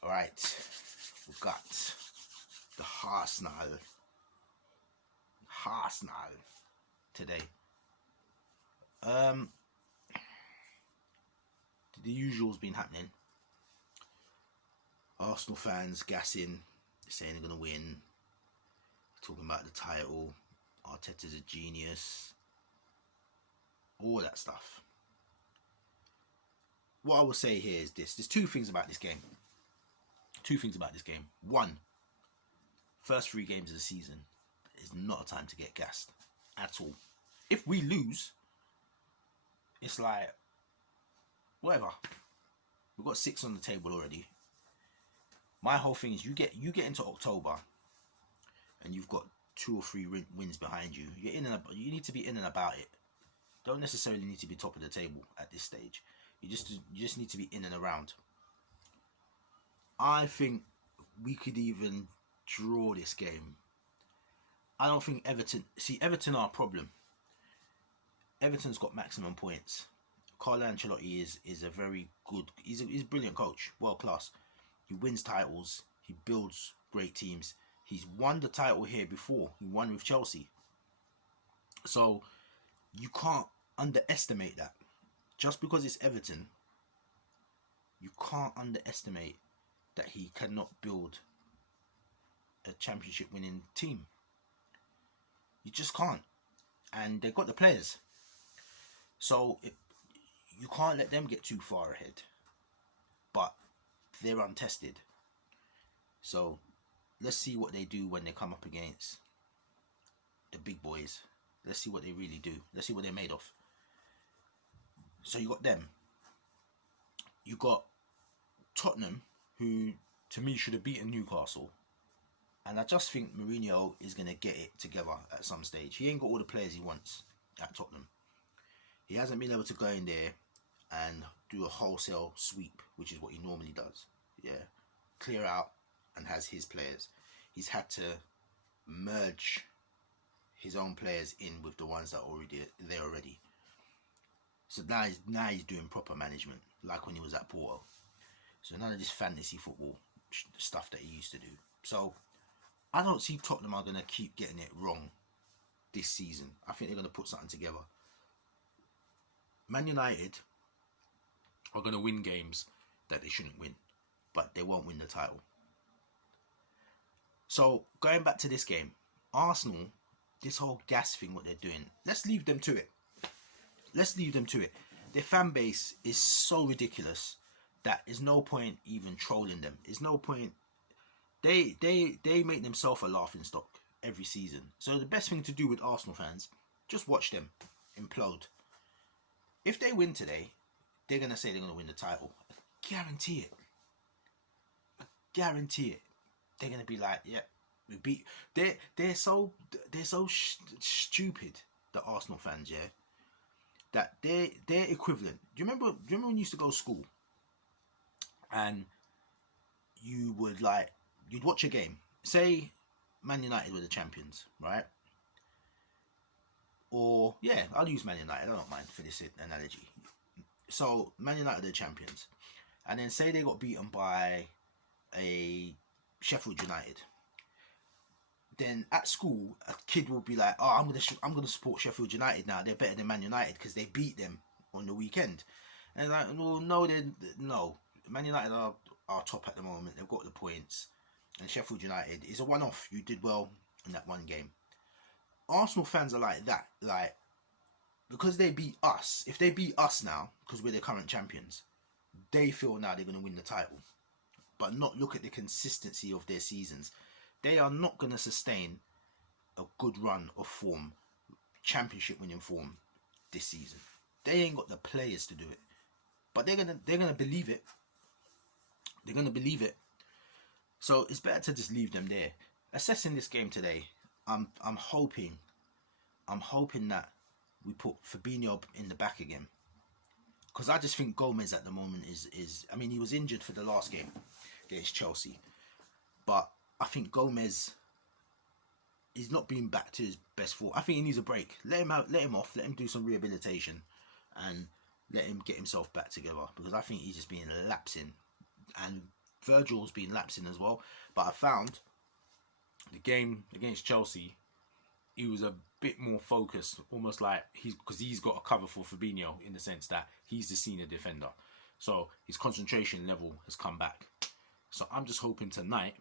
All right, we've got the Arsenal today. Um, the usual's been happening. Arsenal fans gassing, saying they're gonna win, talking about the title. Arteta's a genius, all that stuff. What I will say here is this: there's two things about this game. One, first 3 games of the season is not a time to get gassed at all. If we lose, it's like whatever. We've got 6 on the table already. My whole thing is you get into October and you've got 2 or 3 wins behind you. You need to be in and about it. Don't necessarily need to be top of the table at this stage. You just need to be in and around. I think we could even draw this game. I don't think Everton are a problem. Everton's got maximum points. Carlo Ancelotti is a very good, he's a brilliant coach, world class. He wins titles, he builds great teams. He's won the title here before. He won with Chelsea. So you can't underestimate that. Just because it's Everton, you can't underestimate that he cannot build a championship winning team. You just can't. And they've got the players. So you can't let them get too far ahead. But they're untested. So let's see what they do when they come up against the big boys. Let's see what they really do. Let's see what they're made of. So you got them. You got Tottenham, who to me should have beaten Newcastle. And I just think Mourinho is going to get it together at some stage. He ain't got all the players he wants at Tottenham. He hasn't been able to go in there and do a wholesale sweep, which is what he normally does. Yeah, clear out and has his players. He's had to merge his own players in with the ones that are already there already. So now he's doing proper management, like when he was at Porto. So none of this fantasy football stuff that he used to do. So I don't see Tottenham are going to keep getting it wrong this season. I think they're going to put something together. Man United are going to win games that they shouldn't win, but they won't win the title. So going back to this game, Arsenal, this whole gas thing, what they're doing, let's leave them to it. Their fan base is so ridiculous that there's no point even trolling them. There's no point. They make themselves a laughing stock every season. So the best thing to do with Arsenal fans, just watch them implode. If they win today, they're going to say they're going to win the title. I guarantee it. They're going to be like, yeah, we beat. They're so stupid, the Arsenal fans, yeah, that they're equivalent. Do you remember when you used to go to school and you would you'd watch a game, say Man United were the champions, right? Or yeah, I'll use Man United, I don't mind for this analogy. So Man United are the champions, and then say they got beaten by a Sheffield United. Then at school, a kid will be like, "Oh, I'm gonna support Sheffield United now. They're better than Man United because they beat them on the weekend." And like, well, no. Man United are top at the moment. They've got the points, and Sheffield United is a one-off. You did well in that one game. Arsenal fans are like that, like because they beat us. If they beat us now, because we're the current champions, they feel now they're gonna win the title, but not look at the consistency of their seasons. They are not going to sustain a good run of form, championship winning form this season. They ain't got the players to do it, but they're gonna believe it. They're gonna believe it. So it's better to just leave them there. Assessing this game today, I'm hoping that we put Fabinho in the back again, because I just think Gomez at the moment is. I mean, he was injured for the last game against Chelsea, but I think Gomez is not being back to his best form. I think he needs a break. Let him off. Let him do some rehabilitation, and let him get himself back together. Because I think he's just been lapsing, and Virgil's been lapsing as well. But I found the game against Chelsea, he was a bit more focused, almost like he's got a cover for Fabinho in the sense that he's the senior defender. So his concentration level has come back. So I'm just hoping tonight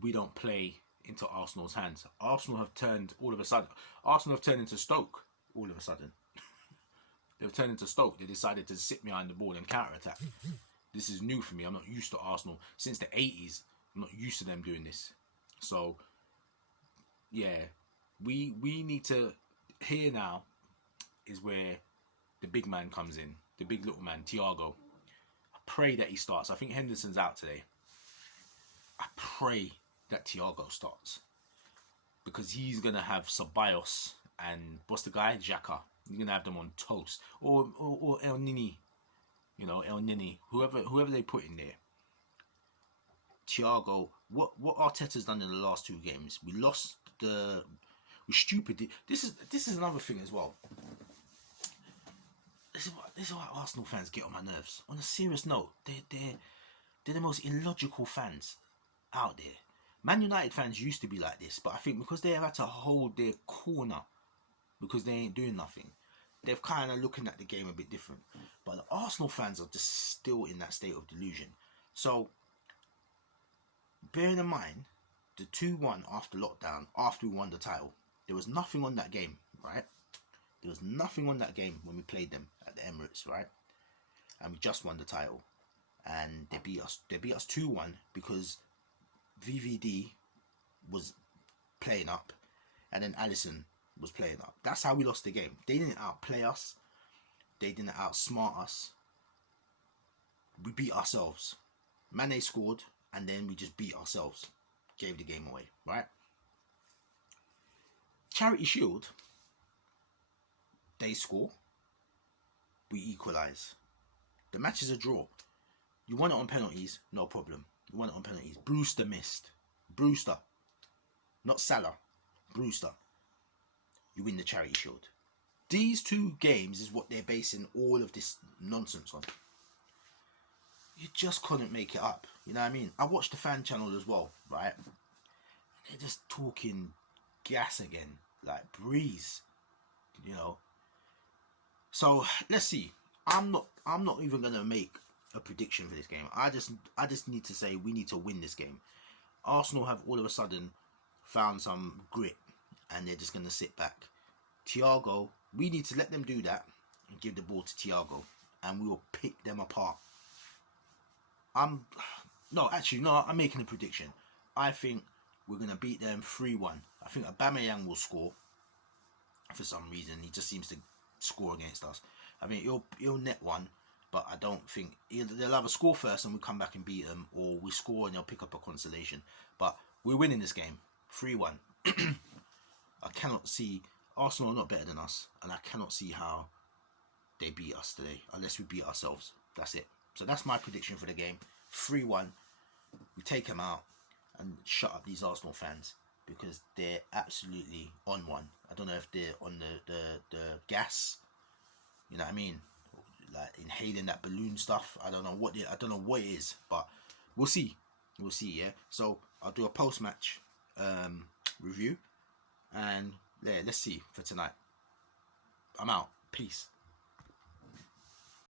we don't play into Arsenal's hands. Arsenal have turned into Stoke all of a sudden. They've turned into Stoke. They decided to sit behind the ball and counter-attack. This is new for me. I'm not used to Arsenal. Since the 80s, I'm not used to them doing this. So, yeah, we need to... Here now is where the big man comes in. The big little man, Thiago. I pray that he starts. I think Henderson's out today. I pray that Thiago starts. Because he's going to have Ceballos and what's the guy? Xhaka. He's going to have them on toast. Or El Nini. You know, El Nini. Whoever they put in there. Thiago. What Arteta's done in the last 2 games. We lost the... We're stupid. This is another thing as well. This is why Arsenal fans get on my nerves. On a serious note, they're the most illogical fans out there. Man United fans used to be like this, but I think because they have had to hold their corner because they ain't doing nothing, they've kind of looking at the game a bit different. But the Arsenal fans are just still in that state of delusion. So, bearing in mind, the 2-1 after lockdown, after we won the title, there was nothing on that game, right? There was nothing on that game when we played them at the Emirates, right? And we just won the title. And they beat us 2-1 because VVD was playing up and then Alisson was playing up. That's how we lost the game. They didn't outplay us. They didn't outsmart us. We beat ourselves. Mane scored and then we just beat ourselves. Gave the game away, right? Charity Shield, they score, we equalise. The match is a draw. You won it on penalties, no problem. You won it on penalties. Brewster missed. Brewster. Not Salah. Brewster. You win the Charity Shield. These 2 games is what they're basing all of this nonsense on. You just couldn't make it up. You know what I mean? I watched the fan channel as well, right? They're just talking gas again. Like breeze. You know. So let's see. I'm not even gonna make a prediction for this game. I just need to say we need to win this game. Arsenal have all of a sudden found some grit and they're just gonna sit back. Thiago, we need to let them do that and give the ball to Thiago and we will pick them apart. I'm making a prediction. I think we're gonna beat them 3-1. I think Aubameyang will score for some reason. He just seems to score against us. I mean, he'll net one, but I don't think they'll either score first and we come back and beat them, or we score and they'll pick up a consolation. But we're winning this game 3-1. I cannot see Arsenal are not better than us, and I cannot see how they beat us today unless we beat ourselves. That's it. So that's my prediction for the game. 3-1. We take them out and shut up these Arsenal fans because they're absolutely on one. I don't know if they're on the gas. You know what I mean? Like inhaling that balloon stuff. I don't know what it is, but we'll see. We'll see. Yeah. So I'll do a post-match review, and yeah, let's see for tonight. I'm out. Peace.